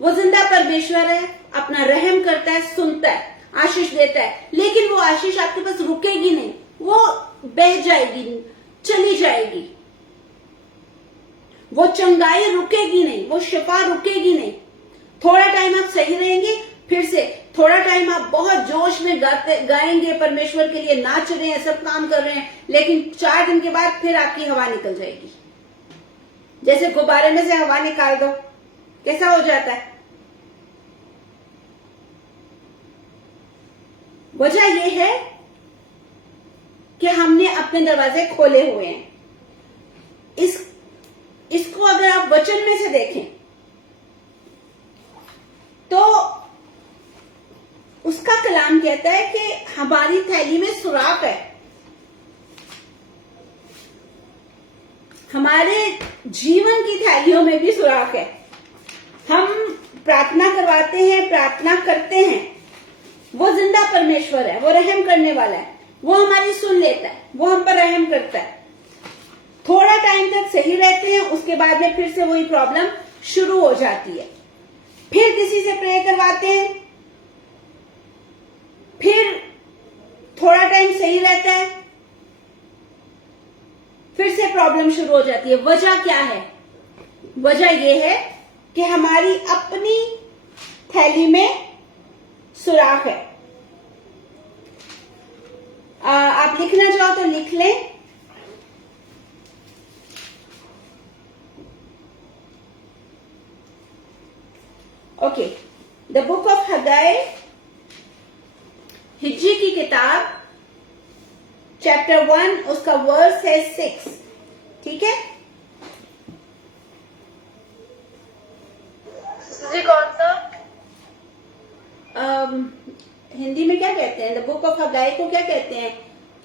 वो जिंदा परमेश्वर है, अपना रहम करता है, सुनता है, आशीष देता है, लेकिन वो आशीष आपके पास रुकेगी नहीं, वो बह जाएगी, चली जाएगी। वो चंगाई रुकेगी नहीं, वो शिफा रुकेगी नहीं। थोड़ा टाइम आप सही रहेंगे, फिर से थोड़ा टाइम आप बहुत जोश में गाएंगे, परमेश्वर के लिए नाच रहे हैं, सब काम कर रहे हैं, लेकिन 4 दिन के बाद फिर आपकी हवा निकल जाएगी। जैसे गुब्बारे में से हवा निकाल दो, कैसा हो जाता है? वजह यह है कि हमने अपने दरवाजे खोले हुए हैं। इसको अगर आप वचन में से देखें तो उसका कलाम कहता है कि हमारी थैली में सुराख है। हमारे जीवन की थैलियों में भी सुराख है। हम प्रार्थना करवाते हैं, प्रार्थना करते हैं, वो जिंदा परमेश्वर है, वो रहम करने वाला है, वो हमारी सुन लेता है, वो हम पर रहम करता है। थोड़ा टाइम तक सही रहते हैं, उसके बाद में फिर से वही प्रॉब्लम शुरू हो जाती है। फिर किसी से प्रे करवाते हैं, फिर थोड़ा टाइम सही रहता है, फिर से प्रॉब्लम शुरू हो जाती है। वजह क्या है? वजह यह है कि हमारी अपनी थैली में सुराख है। आप लिखना चाहो तो लिख लें। ओके, द बुक ऑफ हगाई, हिज्जी की किताब, चैप्टर 1, उसका वर्स है 6। ठीक है जी, कौन सा? हिंदी में क्या कहते हैं? द बुक ऑफ हगाई को क्या कहते हैं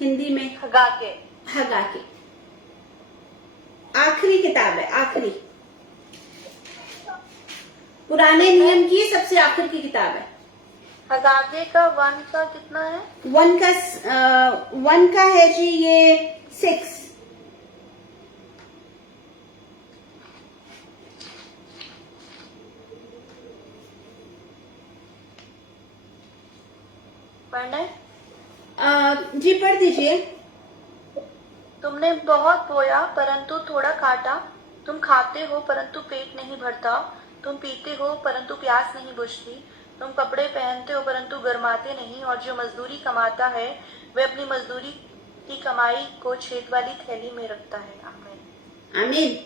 हिंदी में? हगाके। हगाके आखिरी किताब है, आखिरी, पुराने नियम की सबसे आखिर की किताब है। हगाके का 1 का कितना है? 1 का है जी ये 6। पढ़ना है? जी पढ़ दीजिए। तुमने बहुत बोया परंतु थोड़ा काटा, तुम खाते हो परंतु पेट नहीं भरता, तुम पीते हो परंतु प्यास नहीं बुझती, तुम कपड़े पहनते हो परंतु गर्माते नहीं, और जो मजदूरी कमाता है वह अपनी मजदूरी की कमाई को छेद वाली थैली में रखता है। आमीन। आमीन।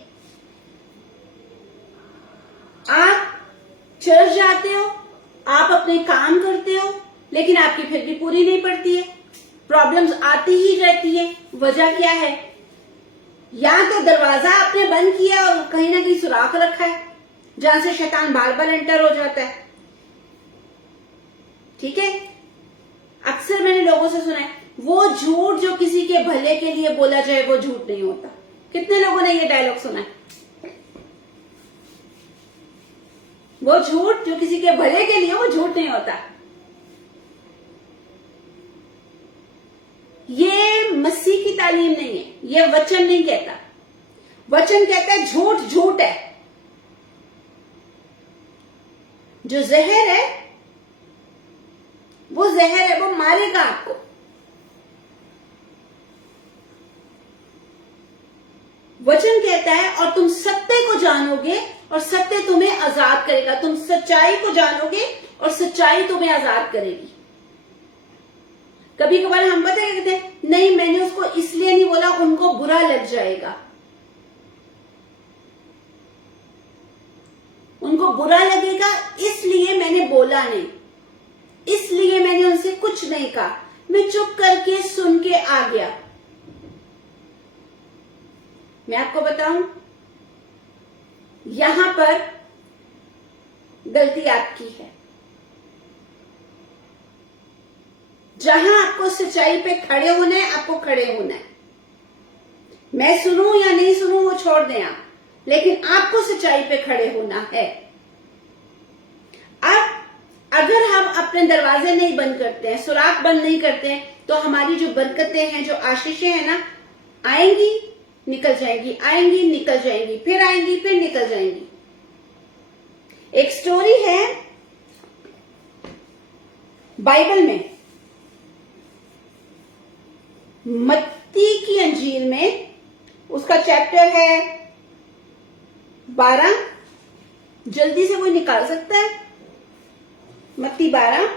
आप चर्च जाते हो, आप अपने काम करते हो, लेकिन आपकी फिर भी पूरी नहीं पड़ती है, प्रॉब्लम्स आती ही रहती है। वजह क्या है? या तो दरवाजा आपने बंद किया और कहीं ना कहीं सुराख रखा है जहां से शैतान बार बार एंटर हो जाता है। ठीक है, अक्सर मैंने लोगों से सुना है, वो झूठ जो किसी के भले के लिए बोला जाए वो झूठ नहीं होता। कितने लोगों ने ये डायलॉग सुना है? वो झूठ जो किसी के भले के लिए वो झूठ नहीं होता। ये मसीह की तालीम नहीं है, ये वचन नहीं कहता। वचन कहता है झूठ झूठ है, जो जहर है वो जहर है, वो मारेगा आपको। वचन कहता है और तुम सत्य को जानोगे और सत्य तुम्हें आजाद करेगा। तुम सच्चाई को जानोगे और सच्चाई तुम्हें आजाद करेगी। कभी कभार हम पता है कहते हैं, नहीं मैंने उसको इसलिए नहीं बोला, उनको बुरा लग जाएगा, उनको बुरा लगेगा इसलिए मैंने बोला नहीं, इसलिए मैंने उनसे कुछ नहीं कहा, मैं चुप करके सुन के आ गया। मैं आपको बताऊं, यहां पर गलती आपकी है। जहां आपको सच्चाई पे खड़े होना है, आपको खड़े होना है। मैं सुनूं या नहीं सुनूं वो छोड़ दें आप, लेकिन आपको सच्चाई पे खड़े होना है। अब अगर हम अपने दरवाजे नहीं बंद करते हैं, सुराख बंद नहीं करते हैं, तो हमारी जो बरकतें हैं, जो आशीषें हैं ना, आएंगी निकल जाएंगी, आएंगी निकल जाएंगी, फिर आएंगी फिर निकल जाएंगी। एक स्टोरी है बाइबल में, मत्ती की अंजील में, उसका चैप्टर है 12। जल्दी से कोई निकाल सकता है? मत्ती 12।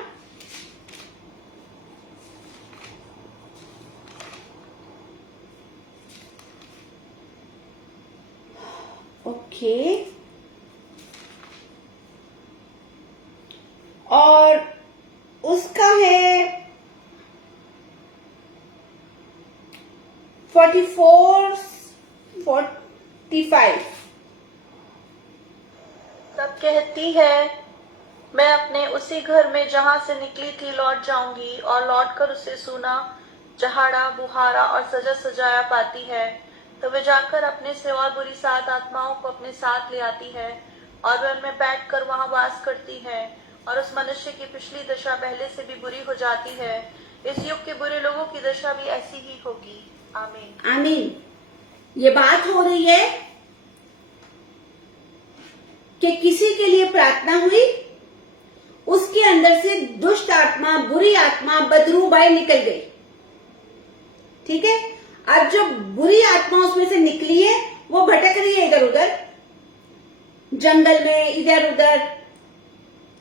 ओके, और उसका है 44, 45। तब कहती है, मैं अपने उसी घर में जहां से निकली थी लौट जाऊंगी, और लौटकर उसे सूना, चहाड़ा, बुहारा और सजा सजाया पाती है। तो वे जाकर अपने से और बुरी 7 आत्माओं को अपने साथ ले आती है, और वे उनमें बैठकर वहां वास करती है, और उस मनुष्य की पिछली दशा पहले से भी बुरी हो जाती है। इस युग के बुरे लोगों की दशा भी ऐसी ही होगी। आमीन। आमीन। ये बात हो रही है कि किसी के लिए प्रार्थना हुई, उसके अंदर से दुष्ट आत्मा, बुरी आत्मा, बदरू बाहर निकल गई। ठीक है, अब जो बुरी आत्मा उसमें से निकली है, वो भटक रही है इधर उधर जंगल में, इधर उधर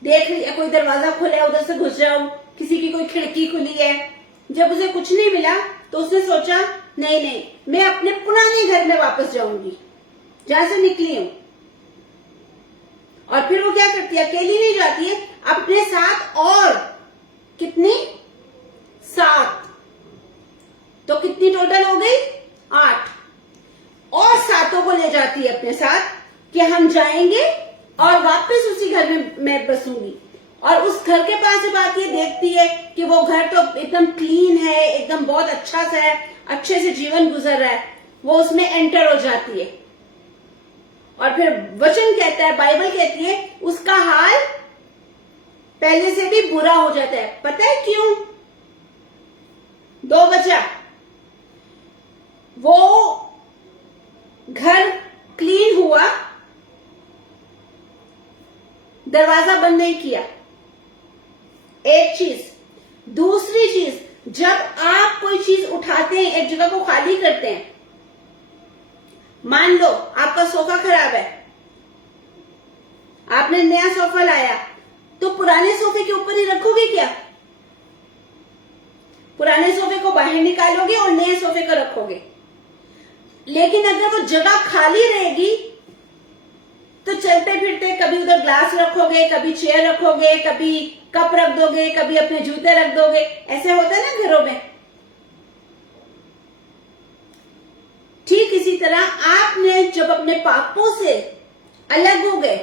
देख रही है, कोई दरवाजा खुला है उधर से घुस जाऊं, किसी की कोई खिड़की खुली है। जब उसे कुछ नहीं मिला तो उसने सोचा, नहीं नहीं, मैं अपने पुराने घर में वापस जाऊंगी जहां से निकली हूं। और फिर वो क्या करती है, अकेली नहीं जाती है, अपने साथ और कितनी 7, तो कितनी टोटल हो गई 8, और 7 को ले जाती है अपने साथ कि हम जाएंगे और वापस उसी घर में मैं बसूंगी। और उस घर के पास जब आती है, देखती है कि वो घर तो एकदम क्लीन है, एकदम बहुत अच्छा सा है, अच्छे से जीवन गुजर रहा है, वो उसमें एंटर हो जाती है। और फिर वचन कहता है, बाइबल कहती है, उसका हाल पहले से भी बुरा हो जाता है। पता है क्यों? 2 वजह। वो घर क्लीन हुआ, दरवाजा बंद नहीं किया, एक चीज। दूसरी चीज, जब आप कोई चीज उठाते हैं, एक जगह को खाली करते हैं, मान लो आपका सोफा खराब है, आपने नया सोफा लाया, तो पुराने सोफे के ऊपर ही रखोगे क्या? पुराने सोफे को बाहर निकालोगे और नए सोफे को रखोगे। लेकिन अगर वो जगह खाली रहेगी तो चलते फिरते कभी उधर ग्लास रखोगे, कभी चेयर रखोगे, कभी कप रख दोगे, कभी अपने जूते रख दोगे। ऐसे होता है ना घरों में। ठीक इसी तरह आपने जब अपने पापों से अलग हो गए,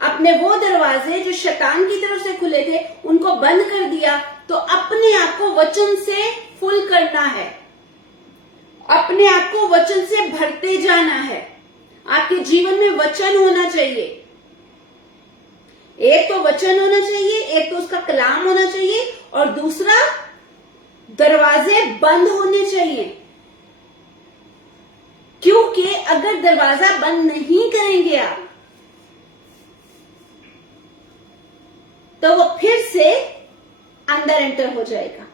अपने वो दरवाजे जो शैतान की तरफ से खुले थे उनको बंद कर दिया, तो अपने आप को वचन से फुल करना है, अपने आप को वचन से भरते जाना है। आपके जीवन में वचन होना चाहिए। एक तो वचन होना चाहिए, एक तो उसका कलाम होना चाहिए, और दूसरा दरवाजे बंद होने चाहिए। क्योंकि अगर दरवाजा बंद नहीं करेंगे आप, तो वो फिर से अंदर एंटर हो जाएगा।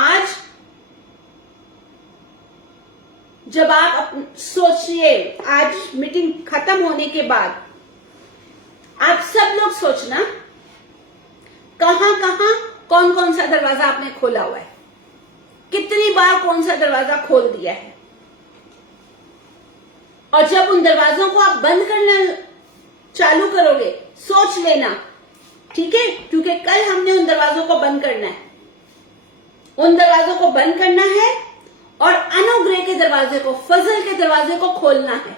आज जब आप सोचिए, आज मीटिंग खत्म होने के बाद आप सब लोग सोचना, कहां कहां कौन कौन सा दरवाजा आपने खोला हुआ है, कितनी बार कौन सा दरवाजा खोल दिया है। और जब उन दरवाजों को आप बंद करना चालू करोगे, सोच लेना, ठीक है, क्योंकि कल हमने उन दरवाजों को बंद करना है। उन दरवाजों को बंद करना है और अनुग्रह के दरवाजे को, फजल के दरवाजे को खोलना है।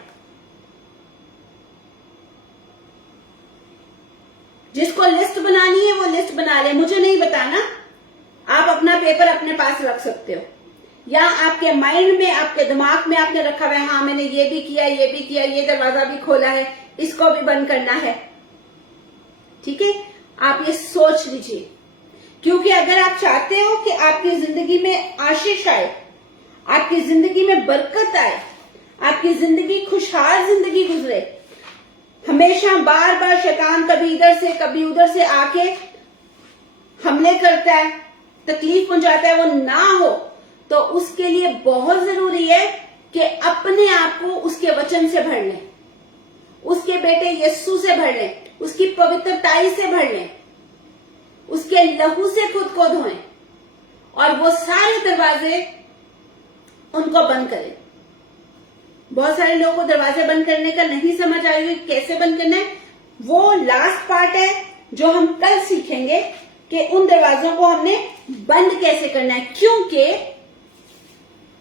जिसको लिस्ट बनानी है वो लिस्ट बना ले, मुझे नहीं बताना। आप अपना पेपर अपने पास रख सकते हो, या आपके माइंड में, आपके दिमाग में आपने रखा हुआ है, हाँ मैंने ये भी किया, ये भी किया, ये दरवाजा भी खोला है, इसको भी बंद करना है। ठीक है, आप ये सोच लीजिए, क्योंकि अगर आप चाहते हो कि आपकी जिंदगी में आशीष आए, आपकी जिंदगी में बरकत आए, आपकी जिंदगी खुशहाल जिंदगी गुजरे, हमेशा बार बार शैतान कभी इधर से कभी उधर से आके हमले करता है, तकलीफ पहुंचाता है, वो ना हो, तो उसके लिए बहुत जरूरी है कि अपने आप को उसके वचन से भर लें, उसके बेटे यीशु से भर लें, उसकी पवित्रताई से भर लें, उसके लहू से खुद को धोएं और वो सारे दरवाजे उनको बंद करें। बहुत सारे लोगों को दरवाजे बंद करने का नहीं समझ आएगा कैसे बंद करना है। वो लास्ट पार्ट है जो हम कल सीखेंगे कि उन दरवाजों को हमने बंद कैसे करना है। क्योंकि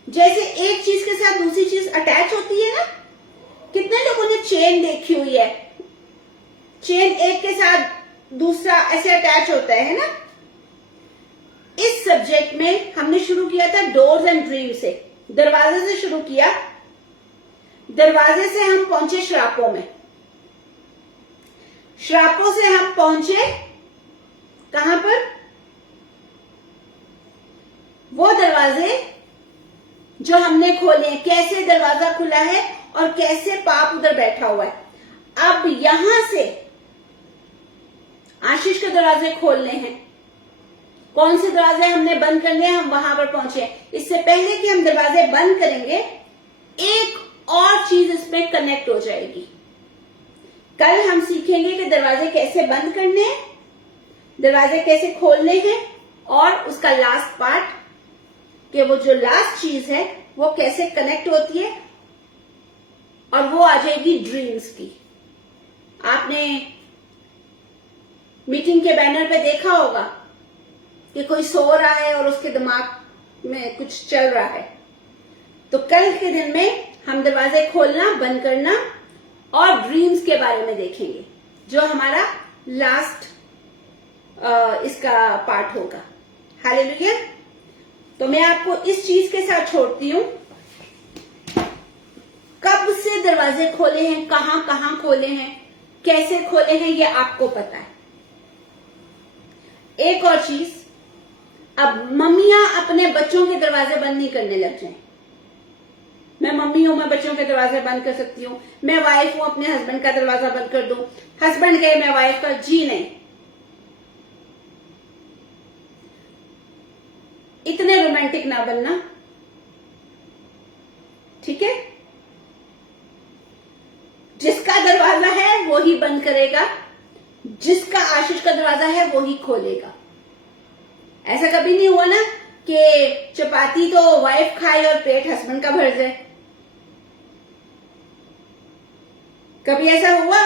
जैसे एक चीज के साथ दूसरी चीज अटैच होती है ना, कितने लोगों ने चेन देखी हुई है, चेन एक के साथ दूसरा ऐसे अटैच होता है ना। इस सब्जेक्ट में हमने शुरू किया था डोर्स एंड ड्रीम से, दरवाजे से शुरू किया। दरवाजे से हम पहुंचे श्रापों में, श्रापों से हम पहुंचे कहां पर, वो दरवाजे जो हमने खोले, कैसे दरवाजा खुला है और कैसे पाप उधर बैठा हुआ है। अब यहां से आशीष के दरवाजे खोलने हैं। कौन से दरवाजे हमने बंद करने हैं, हम वहां पर पहुंचे। इससे पहले कि हम दरवाजे बंद करेंगे, एक और चीज इसमें कनेक्ट हो जाएगी। कल हम सीखेंगे कि दरवाजे कैसे बंद करने हैं, दरवाजे कैसे खोलने हैं, और उसका लास्ट पार्ट कि वो जो लास्ट चीज है वो कैसे कनेक्ट होती है, और वो आ जाएगी ड्रीम्स की। आपने मीटिंग के बैनर पे देखा होगा कि कोई सो रहा है और उसके दिमाग में कुछ चल रहा है। तो कल के दिन में हम दरवाजे खोलना, बंद करना और ड्रीम्स के बारे में देखेंगे, जो हमारा लास्ट इसका पार्ट होगा। हालेलुया। तो मैं आपको इस चीज के साथ छोड़ती हूं, कब से दरवाजे खोले हैं, कहां कहां खोले हैं, कैसे खोले हैं, ये आपको पता है। एक और चीज, अब मम्मियां अपने बच्चों के दरवाजे बंद नहीं करने लग जाएं। मैं मम्मी हूं, मैं बच्चों के दरवाजे बंद कर सकती हूं। मैं वाइफ हूं, अपने हस्बैंड का दरवाजा बंद कर दूं। हस्बैंड गए, मैं वाइफ का, जी नहीं। इतने रोमांटिक ना बनना, ठीक है। जिसका दरवाजा है वो ही बंद करेगा, जिसका आशीष का दरवाजा है वो ही खोलेगा। ऐसा कभी नहीं हुआ ना कि चपाती तो वाइफ खाए और पेट हस्बैंड का भर जाए। कभी ऐसा हुआ,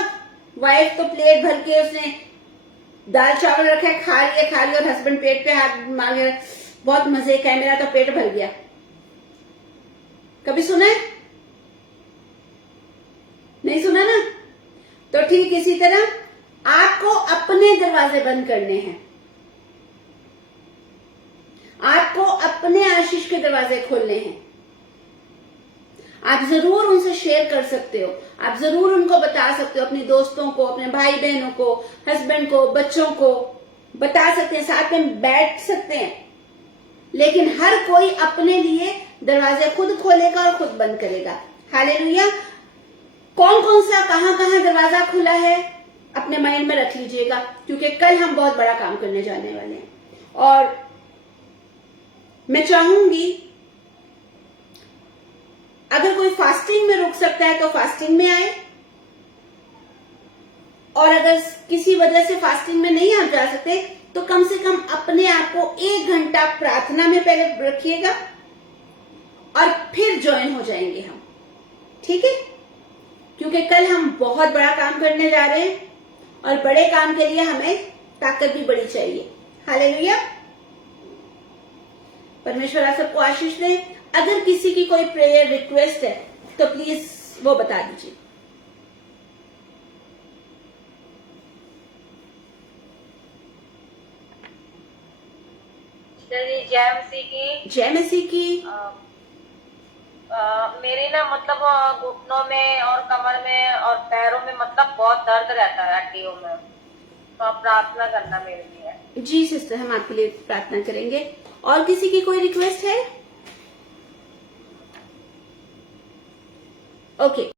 वाइफ तो प्लेट भर के उसने दाल चावल रखा है, खा लिया और हस्बैंड पेट पे हाथ मार गया, बहुत मजे का है, मेरा तो पेट भर गया। कभी सुना है? नहीं सुना ना। तो ठीक इसी तरह आपको अपने दरवाजे बंद करने हैं, आपको अपने आशीष के दरवाजे खोलने हैं। आप जरूर उनसे शेयर कर सकते हो, आप जरूर उनको बता सकते हो, अपने दोस्तों को, अपने भाई बहनों को, हस्बैंड को, बच्चों को बता सकते हैं, साथ में बैठ सकते हैं। लेकिन हर कोई अपने लिए दरवाजे खुद खोलेगा और खुद बंद करेगा। हालेलुया। कौन कौन सा कहां कहां दरवाजा खुला है अपने माइंड में रख लीजिएगा, क्योंकि कल हम बहुत बड़ा काम करने जाने वाले हैं। और मैं चाहूंगी अगर कोई फास्टिंग में रुक सकता है तो फास्टिंग में आए, और अगर किसी वजह से फास्टिंग में नहीं आ जा सकते तो कम से कम अपने आप को 1 घंटा प्रार्थना में पहले रखिएगा और फिर ज्वाइन हो जाएंगे हम, ठीक है। क्योंकि कल हम बहुत बड़ा काम करने जा रहे हैं और बड़े काम के लिए हमें ताकत भी बड़ी चाहिए। हालेलुया। परमेश्वर आप सबको आशीष दे। अगर किसी की कोई प्रेयर रिक्वेस्ट है तो प्लीज वो बता दीजिए। जय मसीह की। जय मसीह की। मेरी ना मतलब घुटनों में और कमर में और पैरों में मतलब बहुत दर्द रहता है, हड्डियों में। प्रार्थना करना मेरे लिए। जी सिस्टर, हम आपके लिए प्रार्थना करेंगे। और किसी की कोई रिक्वेस्ट है? ओके